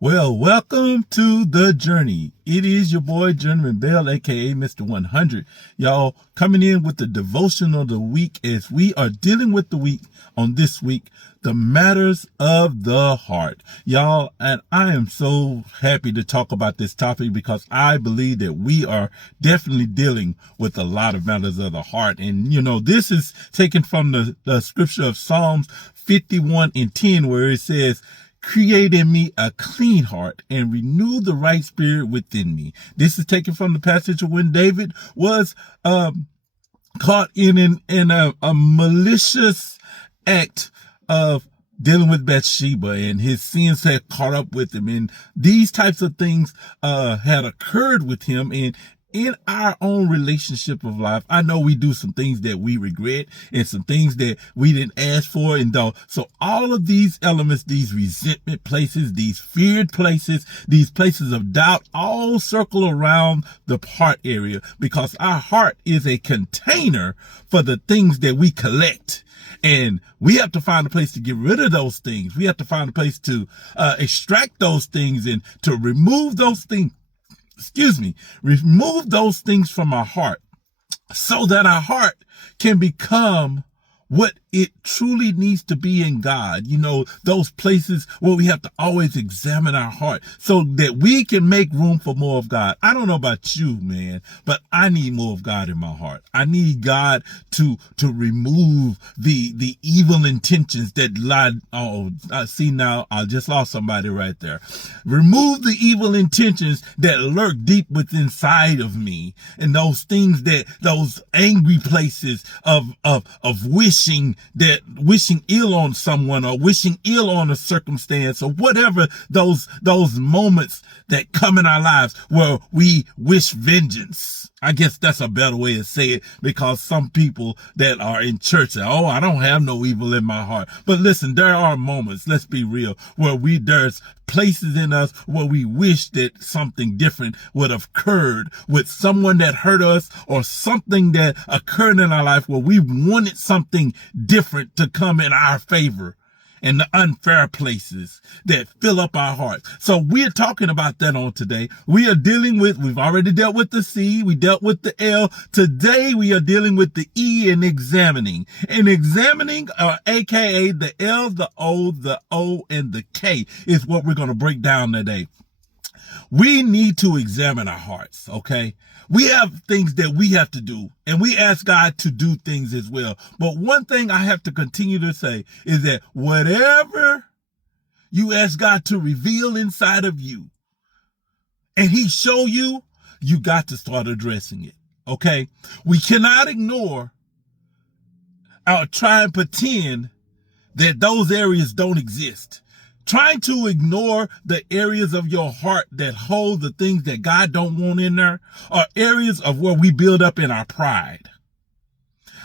Well, welcome to the journey. It is your boy, Journeyman Bell, aka Mr. 100. Y'all coming in with the devotional of the week as we are dealing with the week on this week, the matters of the heart. Y'all, and I am so happy to talk about this topic because I believe that we are definitely dealing with a lot of matters of the heart. And, this is taken from the scripture of Psalms 51:10, where it says, "Create in me a clean heart and renew the right spirit within me." This is taken from the passage of when David was caught in a malicious act of dealing with Bathsheba, and his sins had caught up with him, and these types of things had occurred with him. And in our own relationship of life, I know we do some things that we regret and some things that we didn't ask for. And so all of these elements, these resentment places, these feared places, these places of doubt, all circle around the heart area, because our heart is a container for the things that we collect. And we have to find a place to get rid of those things. We have to find a place to extract those things and to remove those things. Remove those things from our heart so that our heart can become what it truly needs to be in God. Those places where we have to always examine our heart so that we can make room for more of God. I don't know about you, man, but I need more of God in my heart. I need God to remove the evil intentions that lie. Oh, I see now, I just lost somebody right there. Remove the evil intentions that lurk deep within inside of me, and those things, those angry places of wishing ill on someone, or wishing ill on a circumstance, or whatever, those moments that come in our lives where we wish vengeance. I guess that's a better way to say it, because some people that are in church say, "Oh, I don't have no evil in my heart." But listen, there are moments, let's be real, where there's places in us where we wish that something different would have occurred with someone that hurt us, or something that occurred in our life where we wanted something different to come in our favor, and the unfair places that fill up our hearts. So we're talking about that on today. We've already dealt with the C, we dealt with the L. Today we are dealing with the E in examining. And examining, aka the L, the O, and the K, is what we're going to break down today. We need to examine our hearts, okay? We have things that we have to do, and we ask God to do things as well. But one thing I have to continue to say is that whatever you ask God to reveal inside of you, and He show you, you got to start addressing it, okay? We cannot ignore or try and pretend that those areas don't exist. Trying to ignore the areas of your heart that hold the things that God don't want in there are areas of where we build up in our pride.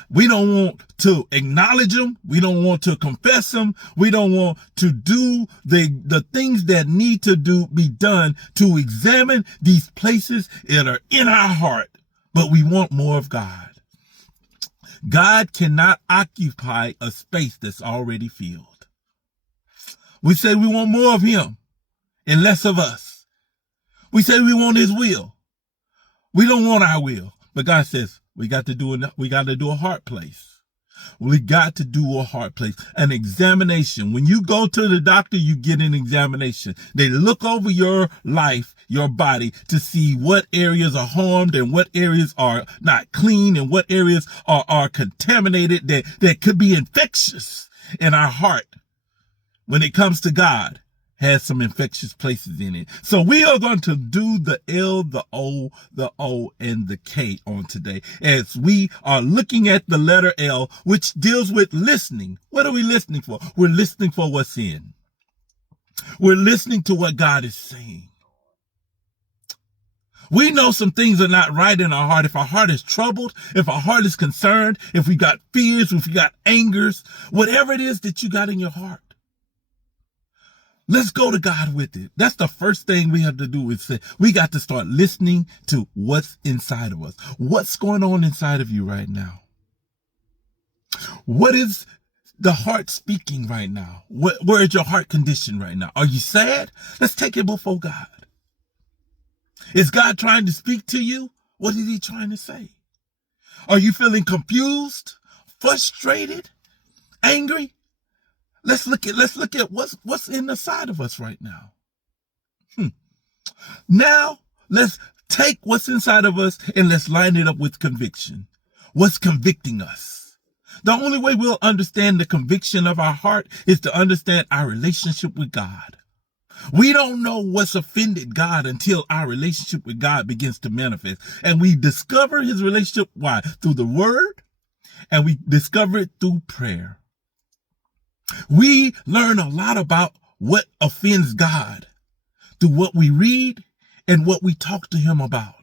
We don't want to acknowledge them. We don't want to confess them. We don't want to do the things that need to be done to examine these places that are in our heart. But we want more of God. God cannot occupy a space that's already filled. We say we want more of Him and less of us. We say we want His will. We don't want our will. But God says we got to do a heart place. We got to do a heart place, an examination. When you go to the doctor, you get an examination. They look over your life, your body, to see what areas are harmed and what areas are not clean and what areas are contaminated that could be infectious. In our heart, when it comes to God, has some infectious places in it. So we are going to do the L, the O, and the K on today, as we are looking at the letter L, which deals with listening. What are we listening for? We're listening for what's in. We're listening to what God is saying. We know some things are not right in our heart. If our heart is troubled, if our heart is concerned, if we got fears, if we got angers, whatever it is that you got in your heart, let's go to God with it. That's the first thing we have to do, is say, we got to start listening to what's inside of us. What's going on inside of you right now? What is the heart speaking right now? Where is your heart condition right now? Are you sad? Let's take it before God. Is God trying to speak to you? What is he trying to say? Are you feeling confused, frustrated, angry? Let's look at what's in the side of us right now. Now, let's take what's inside of us and let's line it up with conviction. What's convicting us? The only way we'll understand the conviction of our heart is to understand our relationship with God. We don't know what's offended God until our relationship with God begins to manifest. And we discover his relationship, why? Through the word, and we discover it through prayer. We learn a lot about what offends God through what we read and what we talk to him about.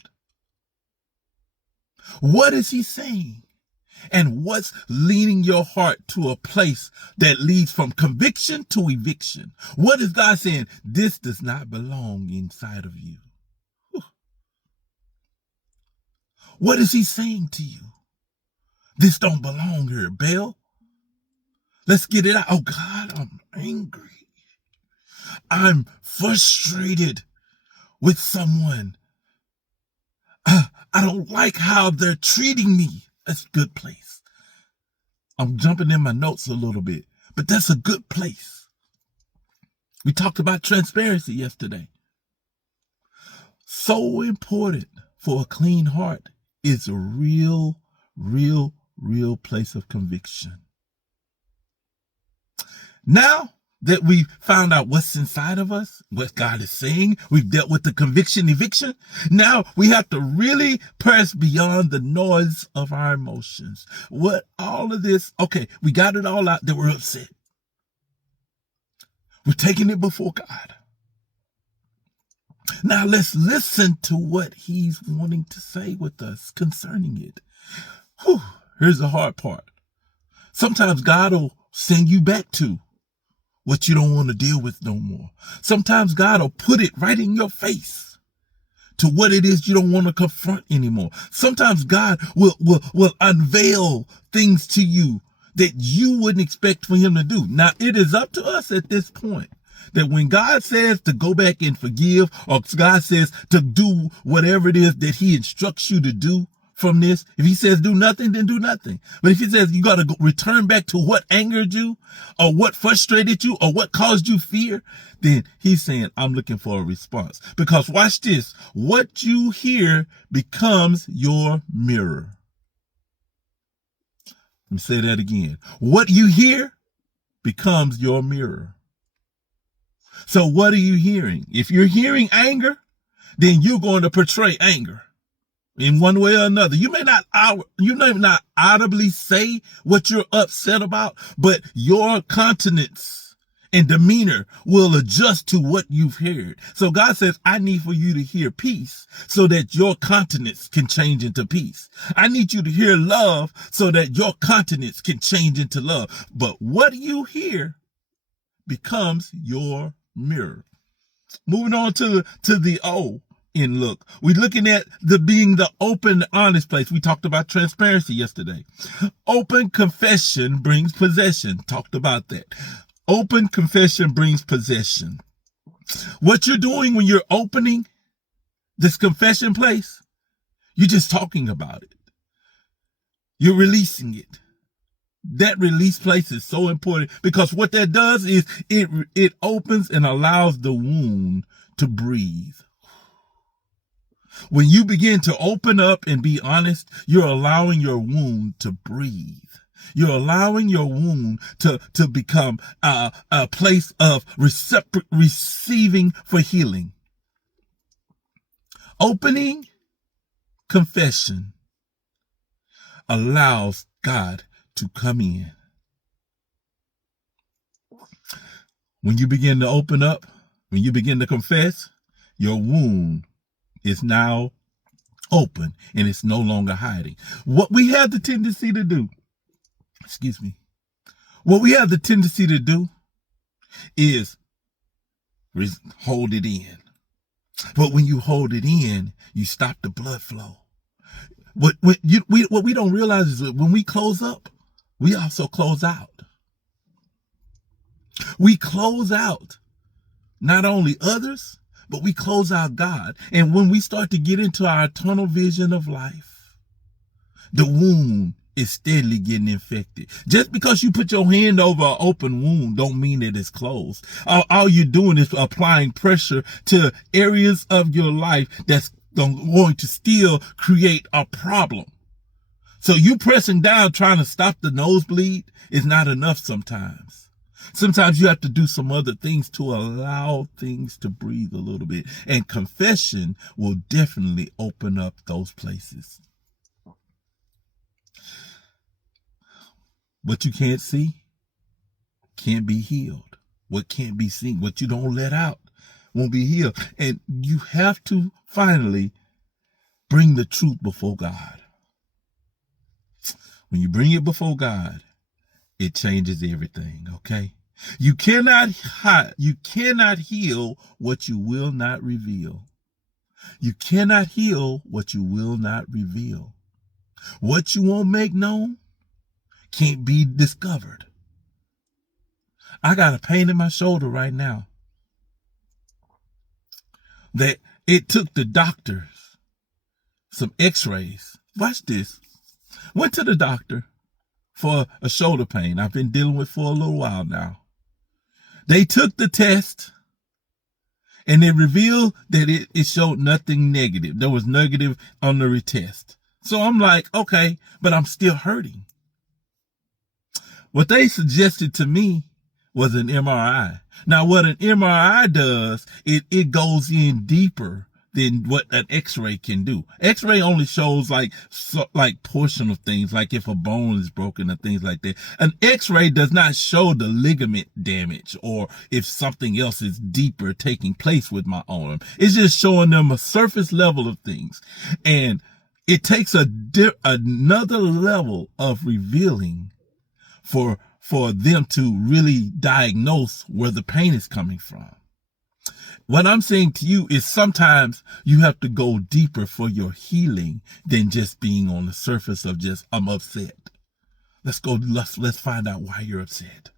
What is he saying? And what's leading your heart to a place that leads from conviction to eviction? What is God saying? This does not belong inside of you. What is he saying to you? This don't belong here, Belle. Let's get it out. Oh God, I'm angry. I'm frustrated with someone. I don't like how they're treating me. That's a good place. I'm jumping in my notes a little bit, but that's a good place. We talked about transparency yesterday. So important for a clean heart is a real place of conviction. Now that we've found out what's inside of us, what God is saying, we've dealt with the conviction, eviction. Now we have to really press beyond the noise of our emotions. What all of this, okay, we got it all out that we're upset. We're taking it before God. Now let's listen to what he's wanting to say with us concerning it. Here's the hard part. Sometimes God will send you back to what you don't want to deal with no more. Sometimes God will put it right in your face to what it is you don't want to confront anymore. Sometimes God will unveil things to you that you wouldn't expect for him to do. Now, it is up to us at this point that when God says to go back and forgive, or God says to do whatever it is that he instructs you to do from this, if he says do nothing, then do nothing. But if he says you got to return back to what angered you or what frustrated you or what caused you fear, then he's saying, I'm looking for a response. Because watch this, what you hear becomes your mirror. Let me say that again. What you hear becomes your mirror. So what are you hearing? If you're hearing anger, then you're going to portray anger in one way or another. You may not audibly say what you're upset about, but your countenance and demeanor will adjust to what you've heard. So God says, I need for you to hear peace so that your countenance can change into peace. I need you to hear love so that your countenance can change into love. But what you hear becomes your mirror. Moving on to the O in look. We're looking at being the open, honest place. We talked about transparency yesterday. Open confession brings possession. Talked about that. Open confession brings possession. What you're doing when you're opening this confession place, you're just talking about it. You're releasing it. That release place is so important because what that does is it opens and allows the wound to breathe. When you begin to open up and be honest, you're allowing your wound to breathe. You're allowing your wound to become a place of receiving for healing. Opening confession allows God to come in. When you begin to open up, when you begin to confess, your wound is now open and it's no longer hiding. What we have the tendency to do, what we have the tendency to do is hold it in. But when you hold it in, you stop the blood flow. What we don't realize is that when we close up, we also close out. We close out not only others, but we close out God. And when we start to get into our tunnel vision of life, the wound is steadily getting infected. Just because you put your hand over an open wound don't mean that it's closed. All you're doing is applying pressure to areas of your life that's going to still create a problem. So you pressing down trying to stop the nosebleed is not enough sometimes. Sometimes you have to do some other things to allow things to breathe a little bit. And confession will definitely open up those places. What you can't see can't be healed. What can't be seen, what you don't let out, won't be healed. And you have to finally bring the truth before God. When you bring it before God, it changes everything, okay? You cannot hide, you cannot heal what you will not reveal. You cannot heal what you will not reveal. What you won't make known can't be discovered. I got a pain in my shoulder right now that it took the doctors some x-rays. Watch this. Went to the doctor for a shoulder pain I've been dealing with for a little while now. They took the test and it revealed that it showed nothing negative. There was negative on the retest. So I'm like, okay, but I'm still hurting. What they suggested to me was an MRI. Now, what an MRI does, it goes in deeper than what an x-ray can do. X-ray only shows like portion of things, like if a bone is broken and things like that. An x-ray does not show the ligament damage or if something else is deeper taking place with my arm. It's just showing them a surface level of things. And it takes another level of revealing for them to really diagnose where the pain is coming from. What I'm saying to you is sometimes you have to go deeper for your healing than just being on the surface of just, I'm upset. Let's find out why you're upset.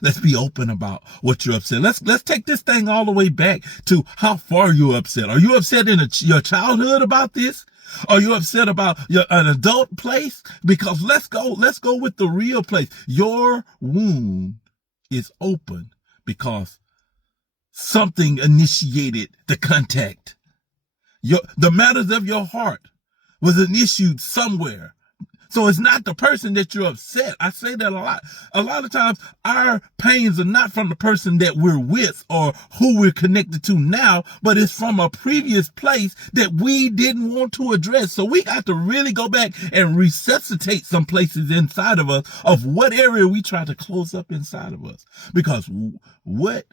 Let's be open about what you're upset. Let's take this thing all the way back to how far you're upset. Are you upset in your childhood about this? Are you upset about an adult place? Because let's go with the real place. Your wound is open because something initiated the contact. The matters of your heart was initiated somewhere. So it's not the person that you're upset. I say that a lot. A lot of times our pains are not from the person that we're with or who we're connected to now, but it's from a previous place that we didn't want to address. So we got to really go back and resuscitate some places inside of us of what area we try to close up inside of us. Because what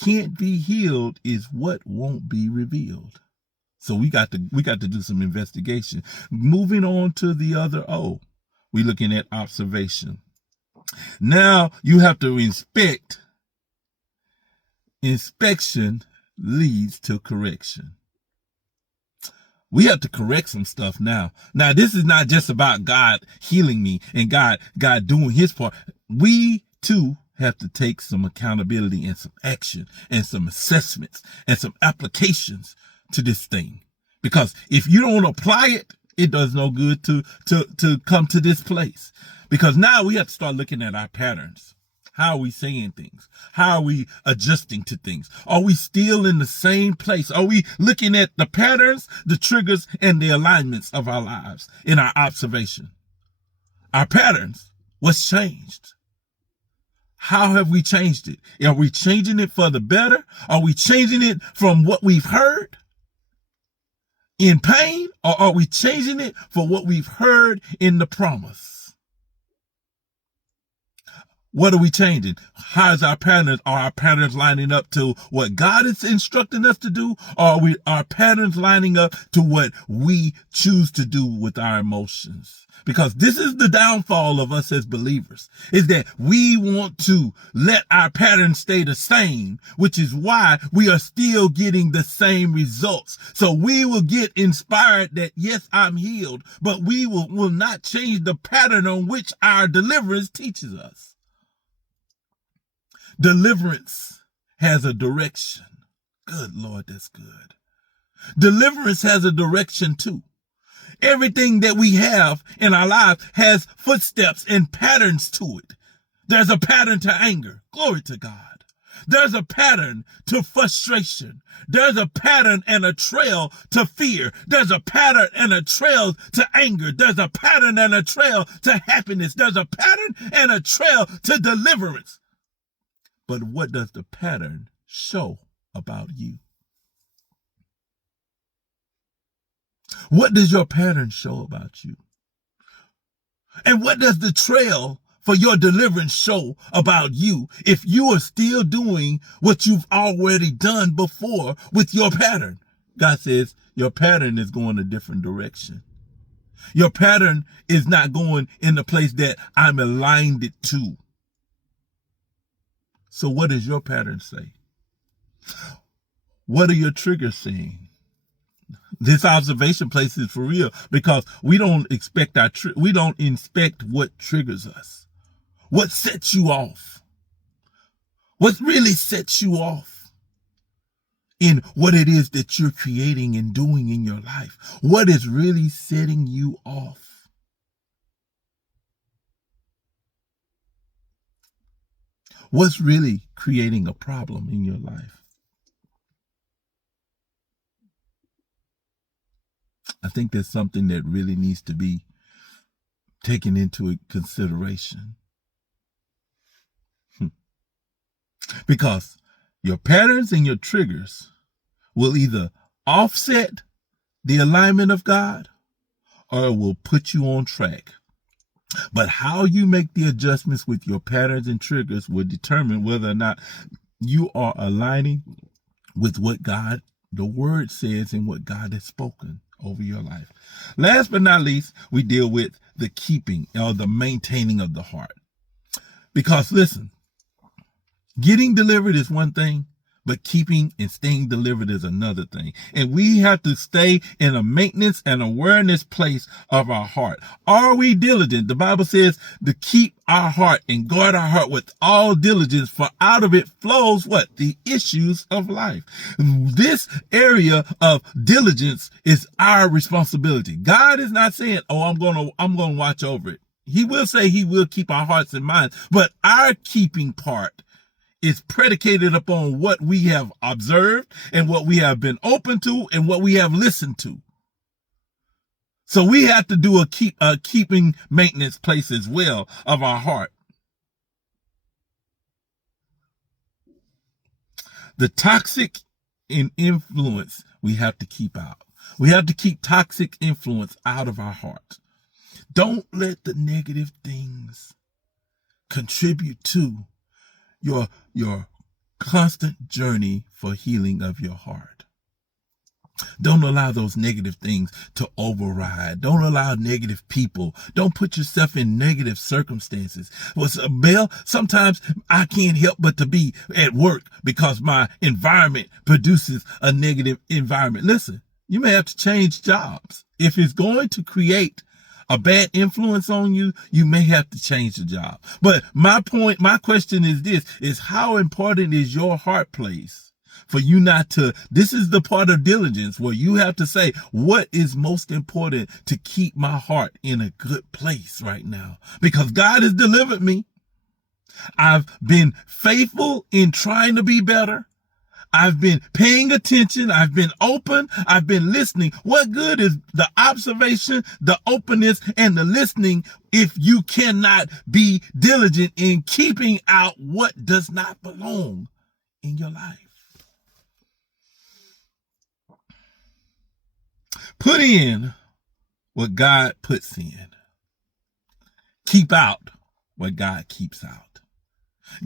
can't be healed is what won't be revealed. So we got to do some investigation. Moving on to the other O, we're looking at observation. Now you have to inspect. Inspection leads to correction. We have to correct some stuff now. Now this is not just about God healing me and God doing his part. We too have to take some accountability and some action and some assessments and some applications to this thing. Because if you don't apply it, it does no good to come to this place. Because now we have to start looking at our patterns. How are we saying things? How are we adjusting to things? Are we still in the same place? Are we looking at the patterns, the triggers, and the alignments of our lives in our observation? Our patterns, what's changed? How have we changed it? Are we changing it for the better? Are we changing it from what we've heard in pain? Or are we changing it for what we've heard in the promise? What are we changing? How is our patterns? Are our patterns lining up to what God is instructing us to do? Or are our patterns lining up to what we choose to do with our emotions? Because this is the downfall of us as believers, is that we want to let our patterns stay the same, which is why we are still getting the same results. So we will get inspired that, yes, I'm healed, but we will not change the pattern on which our deliverance teaches us. Deliverance has a direction. Good Lord, that's good. Deliverance has a direction too. Everything that we have in our lives has footsteps and patterns to it. There's a pattern to anger. Glory to God. There's a pattern to frustration. There's a pattern and a trail to fear. There's a pattern and a trail to anger. There's a pattern and a trail to happiness. There's a pattern and a trail to deliverance. But what does the pattern show about you? What does your pattern show about you? And what does the trail for your deliverance show about you if you are still doing what you've already done before with your pattern? God says your pattern is going a different direction. Your pattern is not going in the place that I'm aligned it to. So what does your pattern say? What are your triggers saying? This observation place is for real because we don't expect we don't inspect what triggers us. What sets you off? What really sets you off in what it is that you're creating and doing in your life? What is really setting you off? What's really creating a problem in your life? I think there's something that really needs to be taken into consideration. Because your patterns and your triggers will either offset the alignment of God or it will put you on track. But how you make the adjustments with your patterns and triggers will determine whether or not you are aligning with what God, the word says, and what God has spoken over your life. Last but not least, we deal with the keeping or the maintaining of the heart. Because listen, getting delivered is one thing, but keeping and staying delivered is another thing. And we have to stay in a maintenance and awareness place of our heart. Are we diligent? The Bible says to keep our heart and guard our heart with all diligence, for out of it flows what? The issues of life. This area of diligence is our responsibility. God is not saying, oh, I'm going to watch over it. He will say he will keep our hearts and minds, but our keeping part is predicated upon what we have observed and what we have been open to and what we have listened to. So we have to do a keeping maintenance place as well of our heart. The toxic influence we have to keep out. We have to keep toxic influence out of our heart. Don't let the negative things contribute to your constant journey for healing of your heart. Don't allow those negative things to override. Don't allow negative people. Don't put yourself in negative circumstances. Well, sometimes I can't help but to be at work because my environment produces a negative environment. Listen, you may have to change jobs. If it's going to create a bad influence on you, you may have to change the job. But my question is this, is how important is your heart place for you not to, this is the part of diligence where you have to say, what is most important to keep my heart in a good place right now? Because God has delivered me. I've been faithful in trying to be better. I've been paying attention. I've been open. I've been listening. What good is the observation, the openness, and the listening if you cannot be diligent in keeping out what does not belong in your life? Put in what God puts in. Keep out what God keeps out.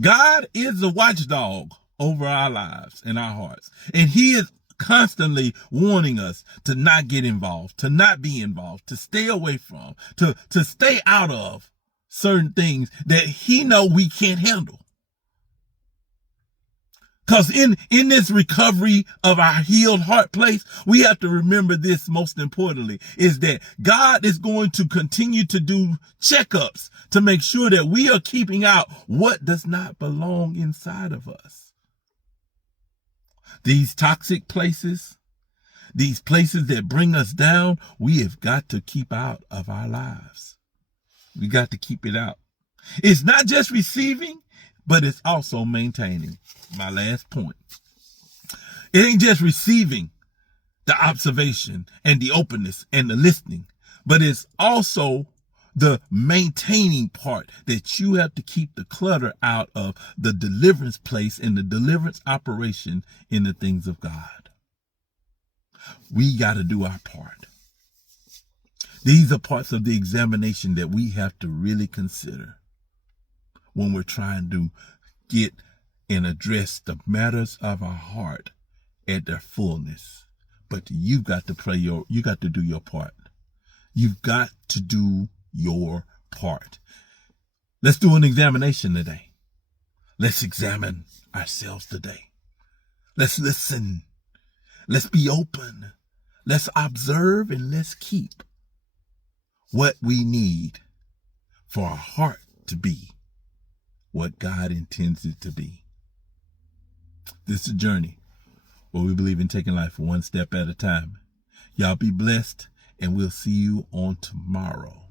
God is the watchdog over our lives and our hearts. And he is constantly warning us to not get involved, to not be involved, to stay away from, to stay out of certain things that he know we can't handle. Because in this recovery of our healed heart place, we have to remember this most importantly, is that God is going to continue to do checkups to make sure that we are keeping out what does not belong inside of us. These toxic places, these places that bring us down, we have got to keep out of our lives. We got to keep it out. It's not just receiving, but it's also maintaining. My last point. It ain't just receiving the observation and the openness and the listening, but it's also the maintaining part, that you have to keep the clutter out of the deliverance place and the deliverance operation in the things of God. We got to do our part. These are parts of the examination that we have to really consider when we're trying to get and address the matters of our heart at their fullness. But you've got to you got to do your part. You've got to do your part. Let's do an examination today. Let's examine ourselves today. Let's listen. Let's be open. Let's observe, and let's keep what we need for our heart to be what God intends it to be. This is a journey where we believe in taking life one step at a time. Y'all be blessed, and we'll see you on tomorrow.